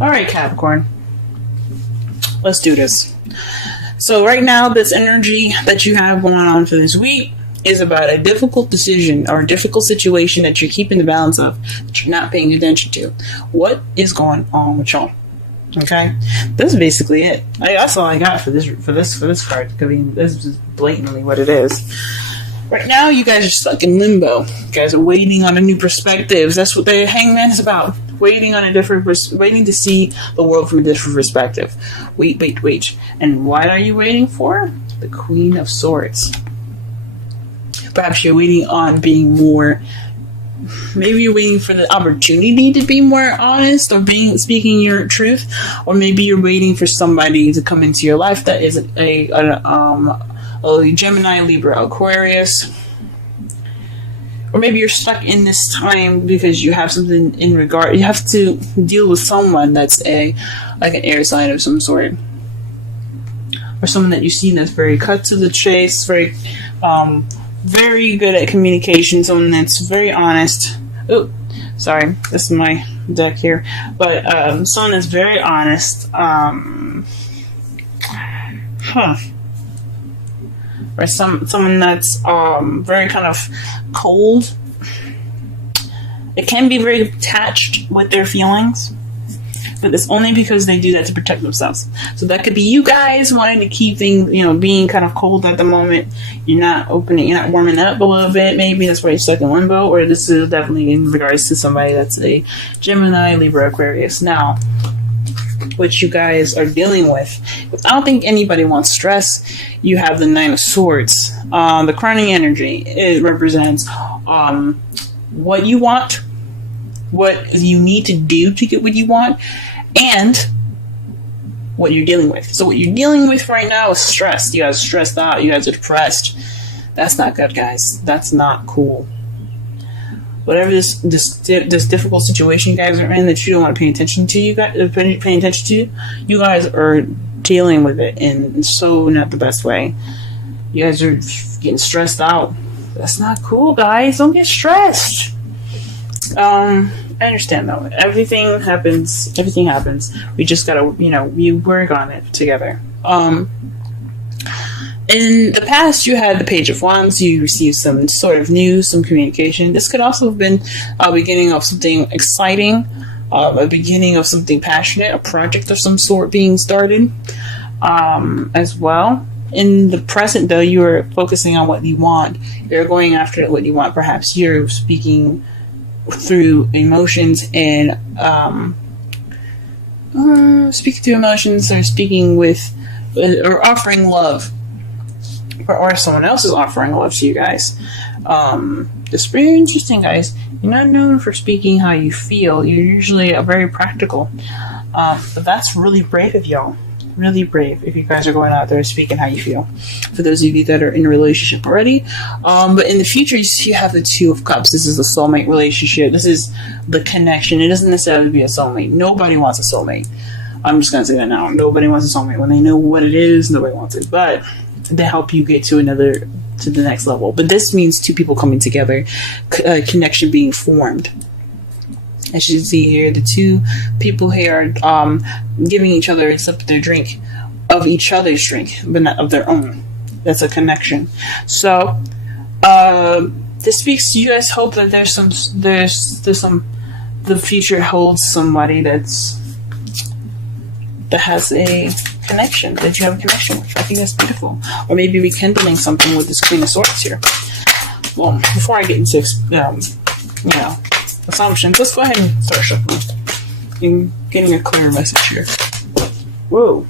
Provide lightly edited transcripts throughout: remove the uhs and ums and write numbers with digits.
Alright, Capricorn. Let's do this. So right now, this energy that you have going on for this week is about a difficult decision or a difficult situation that you're keeping the balance of, that you're not paying attention to. What is going on with y'all? Okay, this is basically it. That's all I got for this card. I mean, this is blatantly what it is. Right now, you guys are stuck in limbo. You guys are waiting on a new perspective. That's what the Hangman is about. Waiting to see the world from a different perspective. Wait. And what are you waiting for? The Queen of Swords. Perhaps you're waiting on being more. Maybe you're waiting for the opportunity to be more honest or speaking your truth, or maybe you're waiting for somebody to come into your life that is a Gemini, Libra, Aquarius. Or maybe you're stuck in this time because you have something you have to deal with someone that's like an air sign of some sort. Or someone that you've seen that's very cut to the chase, very good at communication, someone that's very honest. Oh, sorry, this is my deck here. But someone that's very honest. Or someone that's very kind of cold. It can be very attached with their feelings, but it's only because they do that to protect themselves. So that could be you guys wanting to keep things, being kind of cold at the moment. You're not warming up a little bit. Maybe that's why you're stuck in limbo. Or this is definitely in regards to somebody that's a Gemini, Libra, Aquarius. Now, what you guys are dealing with. I don't think anybody wants stress. You have the Nine of Swords. The crowning energy, it represents what you want, what you need to do to get what you want, and what you're dealing with. So what you're dealing with right now is stress. You guys are stressed out. You guys are depressed. That's not good, guys. That's not cool. Whatever this difficult situation you guys are in that you don't want to pay attention to, you guys are dealing with it in so not the best way. You guys are getting stressed out. That's not cool, guys. Don't get stressed. I understand though. Everything happens. We just gotta, we work on it together. In the past, you had the Page of Wands. You received some sort of news, some communication. This could also have been a beginning of something exciting, a beginning of something passionate, a project of some sort being started as well. In the present, though, you are focusing on what you want. You're going after what you want. Perhaps you're speaking through emotions and or speaking with or offering love. Or someone else is offering love to you guys. It's very interesting, guys. You're not known for speaking how you feel. You're usually very practical. But that's really brave of y'all. Really brave if you guys are going out there speaking how you feel. For those of you that are in a relationship already. But in the future, you have the Two of Cups. This is a soulmate relationship. This is the connection. It doesn't necessarily be a soulmate. Nobody wants a soulmate. I'm just going to say that now. Nobody wants a soulmate. When they know what it is, nobody wants it. But to help you get to the next level. But this means two people coming together, connection being formed. As you can see here, the two people here are giving each other a sip of their drink, of each other's drink, but not of their own. That's a connection. So this speaks to you guys. Hope that there's some the future holds somebody that has a connection, that you have a connection with. I think that's beautiful. Or maybe rekindling something with this Queen of Swords here. Well, before I get into assumptions, let's go ahead and start shuffling and getting a clearer message here. Whoa.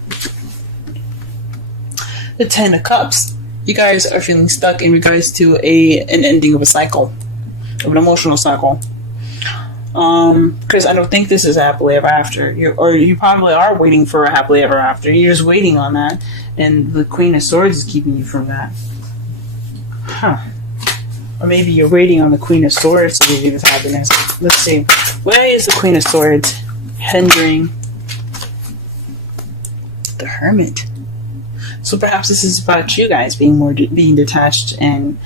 The Ten of Cups. You guys are feeling stuck in regards to an ending of a cycle, of an emotional cycle. Because I don't think this is a happily ever after. You probably are waiting for a happily ever after. You're just waiting on that, and the Queen of Swords is keeping you from that. Or maybe you're waiting on the Queen of Swords to give you this happiness. Let's see. Where is the Queen of Swords hindering the Hermit? So perhaps this is about you guys being detached and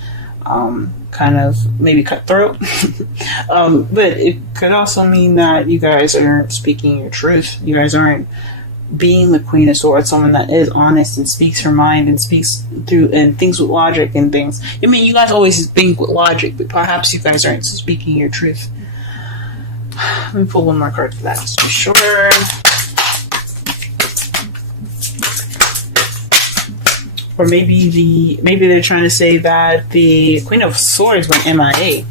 kind kind of maybe cutthroat. But it could also mean that you guys aren't speaking your truth. You guys aren't being the Queen of Swords, someone that is honest and speaks her mind and speaks through and thinks with logic and things. I mean, you guys always think with logic, but perhaps you guys aren't speaking your truth. Let me pull one more card for that, just to be sure. Or maybe they're trying to say that the Queen of Swords went MIA.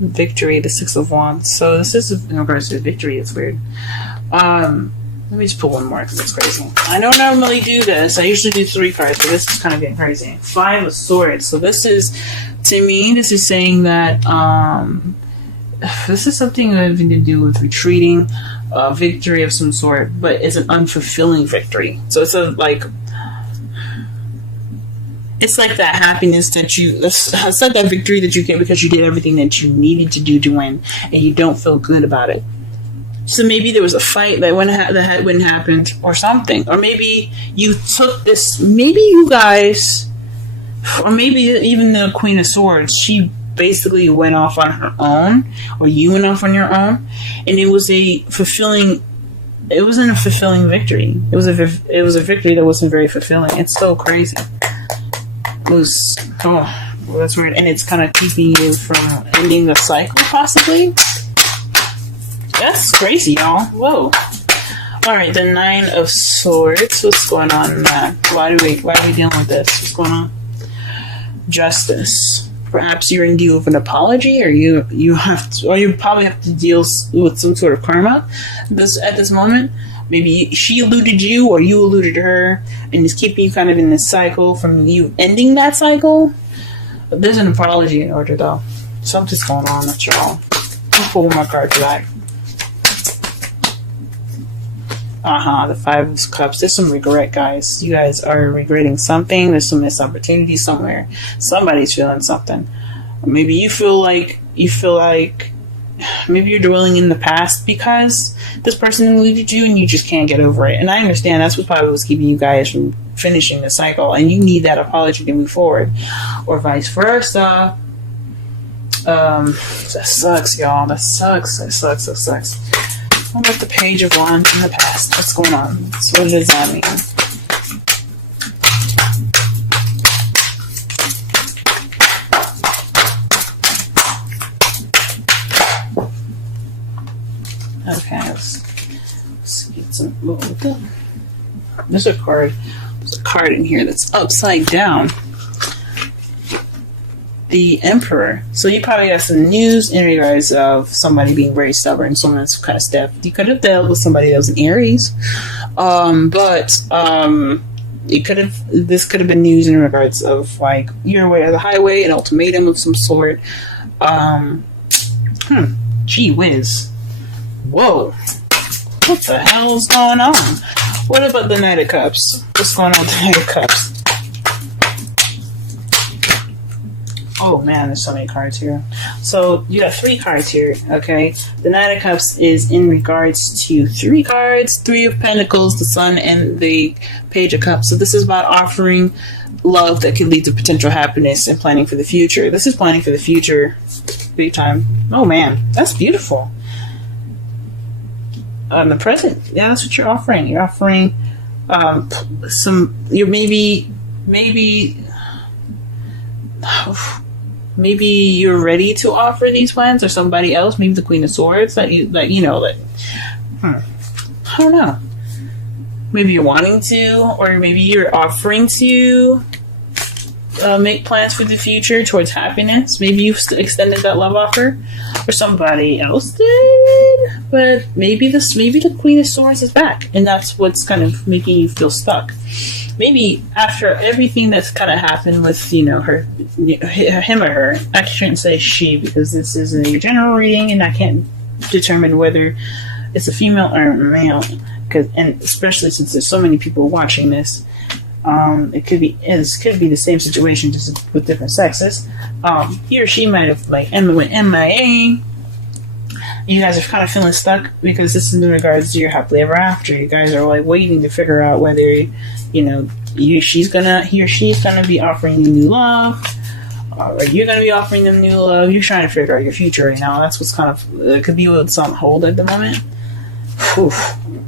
Victory, the Six of Wands. So this is in regards to victory. It's weird. Let me just pull one more because it's crazy. I don't normally do this. I usually do 3 cards, but this is kind of getting crazy. 5 of Swords. So this is, to me, this is saying that this is something having to do with retreating, victory of some sort, but it's an unfulfilling victory. So it's it's like that happiness that it's like that victory that you get because you did everything that you needed to do to win, and you don't feel good about it. So maybe there was a fight that wouldn't happen, or something, or maybe you took this. Maybe you guys, or maybe even the Queen of Swords, she basically went off on her own, or you went off on your own, and it wasn't a fulfilling victory. It was a victory that wasn't very fulfilling. It's so crazy. That's weird, and it's kind of keeping you from ending the cycle, possibly. That's crazy, y'all. Whoa. Alright, the 9 of Swords. What's going on in that? Why are we dealing with this? What's going on? Justice. Perhaps you're in deal with an apology, or you probably have to deal with some sort of karma at this moment. Maybe she eluded you, or you eluded her, and it's keeping you kind of in this cycle from you ending that cycle. But there's an apology in order, though. Something's going on, that's all. I'll pull one more card for that. The 5 of Cups. There's some regret, guys. You guys are regretting something. There's some missed opportunity somewhere. Somebody's feeling something. Or maybe you feel like maybe you're dwelling in the past because this person eluded you and you just can't get over it. And I understand that's what probably was keeping you guys from finishing the cycle, and you need that apology to move forward, or vice versa. That sucks, y'all. That sucks. What about the Page of Wands in the past? What's going on? So what does that mean? Okay, let's get some. There's a card in here that's upside down. The Emperor. So you probably got some news in regards of somebody being very stubborn, someone that's kind of stiff. You could have dealt with somebody that was an Aries, but this could have been news in regards of like your way or the highway, an ultimatum of some sort. Gee whiz. Whoa. What the hell is going on? What about the Knight of Cups? What's going on with the Knight of Cups? Oh man, there's so many cards here. So you got 3 cards here, okay? The Knight of Cups is in regards to 3 cards, 3 of Pentacles, the Sun, and the Page of Cups. So this is about offering love that could lead to potential happiness and planning for the future. This is planning for the future big time. Oh man, that's beautiful. The present, yeah, that's what you're offering. You're offering maybe you're ready to offer these plans, or somebody else, maybe the Queen of Swords I don't know. Maybe you're wanting to, or maybe you're offering to make plans for the future towards happiness. Maybe you've extended that love offer, or somebody else did. But maybe the Queen of Swords is back, and that's what's kind of making you feel stuck. Maybe after everything that's kind of happened with, him or her. I shouldn't say she, because this is a general reading, and I can't determine whether it's a female or a male. And especially since there's so many people watching this, it could be the same situation, just with different sexes. He or she might have went MIA, you guys are kind of feeling stuck because this is in regards to your happily ever after. You guys are like waiting to figure out whether, you know, he or she's gonna be offering you new love, or you're gonna be offering them new love. You're trying to figure out your future right now. That's what's kind of it could be what's on hold at the moment. Whew,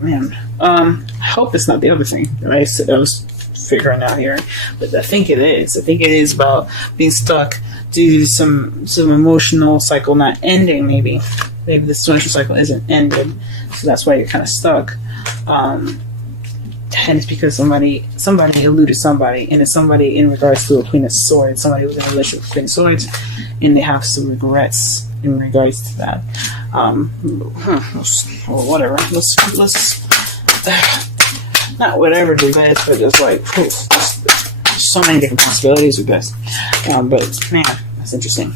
man. I hope it's not the other thing that I was figuring out here, but I think it is. I think it is about being stuck due to some emotional cycle not ending. Maybe this emotional cycle isn't ended, so that's why you're kind of stuck. And it's because somebody eluded somebody, and it's somebody in regards to a Queen of Swords. Somebody who's in a relationship with Queen of Swords, and they have some regrets in regards to that. Whatever. Let's not whatever regrets, but just like there's so many different possibilities with this. But man, that's interesting.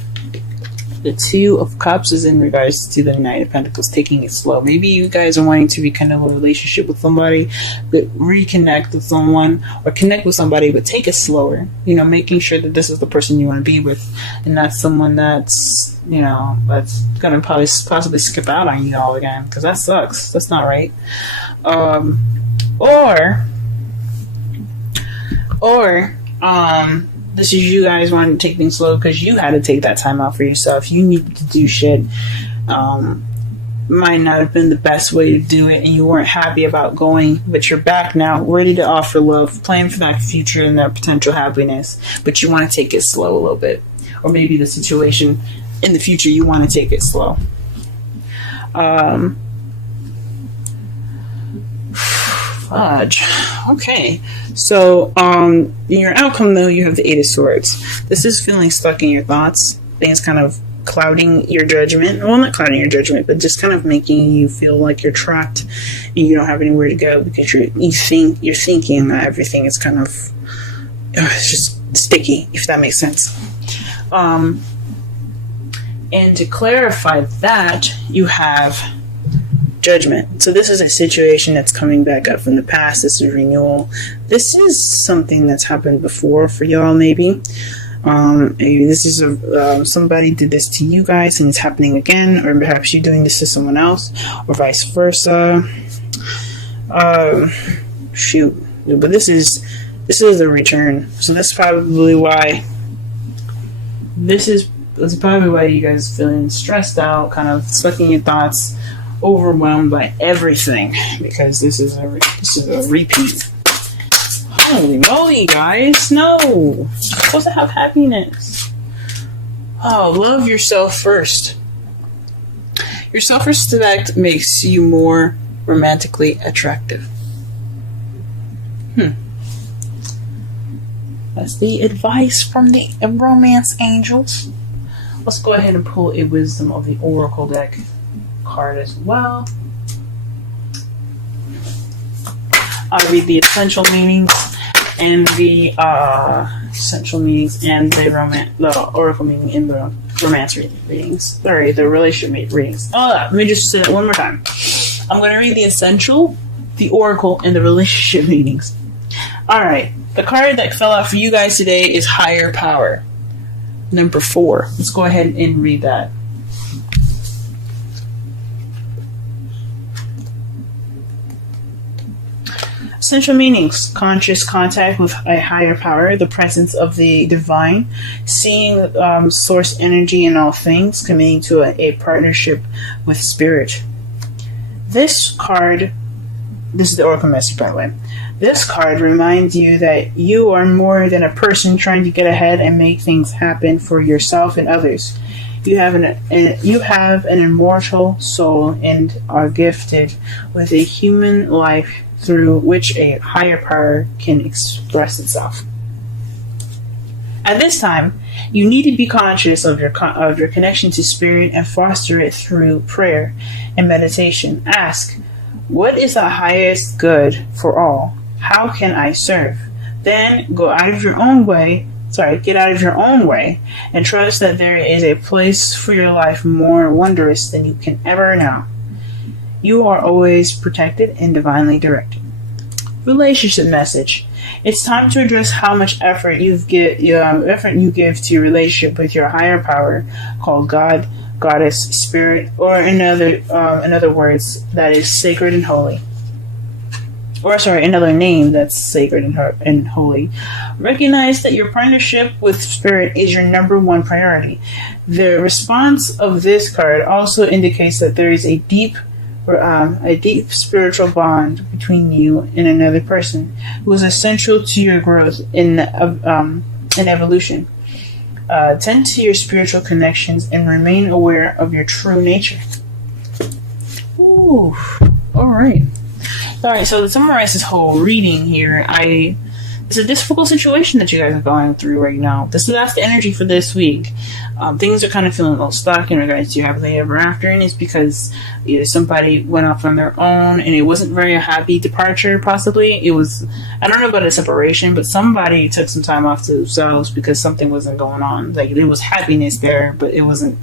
The Two of Cups is in regards to the Knight of Pentacles, taking it slow. Maybe you guys are wanting to rekindle a relationship with somebody, but reconnect with someone, or connect with somebody, but take it slower. You know, making sure that this is the person you want to be with, and not someone that's, you know, that's gonna possibly skip out on you all again, because that sucks. That's not right. This is you guys wanting to take things slow because you had to take that time out for yourself. You needed to do shit. Might not have been the best way to do it, and you weren't happy about going, but you're back now, ready to offer love, planning for that future and that potential happiness, but you want to take it slow a little bit. Or maybe the situation in the future, you want to take it slow. Fudge. Okay. So, in your outcome, though, you have the Eight of Swords. This is feeling stuck in your thoughts. Things kind of clouding your judgment. Well, not clouding your judgment, but just kind of making you feel like you're trapped and you don't have anywhere to go because you're thinking that everything is kind of it's just sticky, if that makes sense. And to clarify that, you have Judgment. So this is a situation that's coming back up from the past. This is renewal. This is something that's happened before for y'all, maybe. Maybe this is somebody did this to you guys and it's happening again, or perhaps you're doing this to someone else, or vice versa. Shoot. But this is a return. So that's probably why that's probably why you guys feeling stressed out, kind of stuck in your thoughts, overwhelmed by everything, because this is a repeat. Holy moly, guys! No, you're supposed to have happiness. Oh, love yourself first. Your self-respect makes you more romantically attractive. That's the advice from the romance angels. Let's go ahead and pull a Wisdom of the Oracle deck card as well. I'll read the essential meanings and the oracle meaning in the romance readings. Sorry, the relationship readings. Let me just say that one more time. I'm going to read the essential, the oracle, and the relationship meanings. Alright, the card that fell out for you guys today is Higher Power. Number 4. Let's go ahead and read that. Essential meanings: conscious contact with a higher power, the presence of the divine, seeing source energy in all things, committing to a partnership with spirit. This is the Oracle message, by the way. This card reminds you that you are more than a person trying to get ahead and make things happen for yourself and others. You have an immortal soul and are gifted with a human life through which a higher power can express itself. At this time, you need to be conscious of your connection to spirit and foster it through prayer and meditation. Ask, what is the highest good for all? How can I serve? Then get out of your own way and trust that there is a place for your life more wondrous than you can ever know. You are always protected and divinely directed. Relationship message. It's time to address how much effort you give to your relationship with your higher power, called God, Goddess, Spirit, or in other words, that is sacred and holy. Or sorry, another name that's sacred and holy. Recognize that your partnership with Spirit is your number one priority. The response of this card also indicates that there is a deep spiritual bond between you and another person who is essential to your growth in evolution. Tend to your spiritual connections and remain aware of your true nature. Ooh, all right. Alright, so to summarize this whole reading here, it's a difficult situation that you guys are going through right now. That's the energy for this week. Things are kind of feeling a little stuck in regards to your happily ever after, and it's because either somebody went off on their own and it wasn't very a happy departure, possibly. It was, I don't know about a separation, but somebody took some time off to themselves because something wasn't going on. Like, there was happiness there, but it wasn't,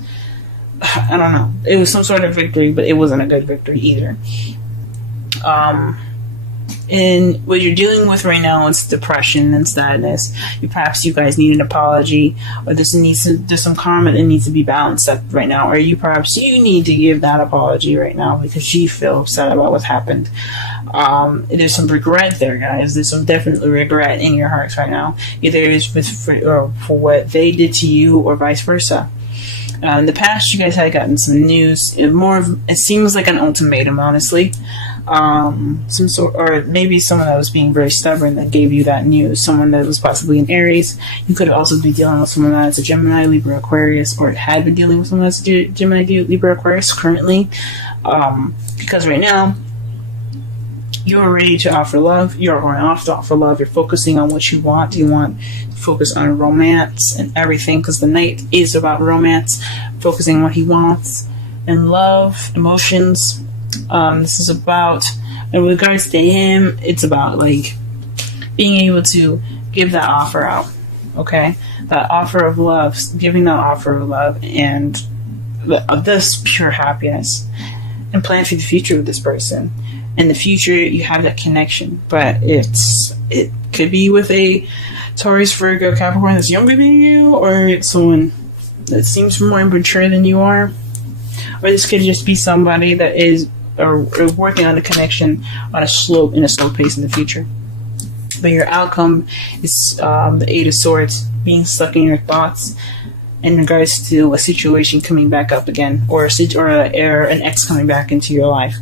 I don't know. It was some sort of victory, but it wasn't a good victory either. And what you're dealing with right now is depression and sadness. Perhaps you guys need an apology, or there's some karma that needs to be balanced up right now, or you need to give that apology right now because you feel upset about what's happened. There's some regret there, guys. There's some definitely regret in your hearts right now. Either it's for what they did to you, or vice versa. In the past, you guys had gotten some news. It seems like an ultimatum, honestly. Some sort, or maybe someone that was being very stubborn that gave you that news. Someone that was possibly an Aries. You could also be dealing with someone that's a Gemini, Libra, Aquarius, or had been dealing with someone that's a Gemini, Libra, Aquarius currently. Because right now, you're ready to offer love. You're going off to offer love. You're focusing on what you want. You want to focus on romance and everything, because the Knight is about romance, focusing on what he wants, and love, emotions. This is about, in regards to him, it's about like being able to give that offer out. Okay, that offer of love, giving that offer of love, and this pure happiness, and plan for the future with this person. In the future, you have that connection, but it could be with a Taurus, Virgo, Capricorn that's younger than you, or it's someone that seems more immature than you are, or this could just be somebody that is working on a connection in a slow pace in the future. But your outcome is the Eight of Swords, being stuck in your thoughts in regards to a situation coming back up again, or an ex coming back into your life.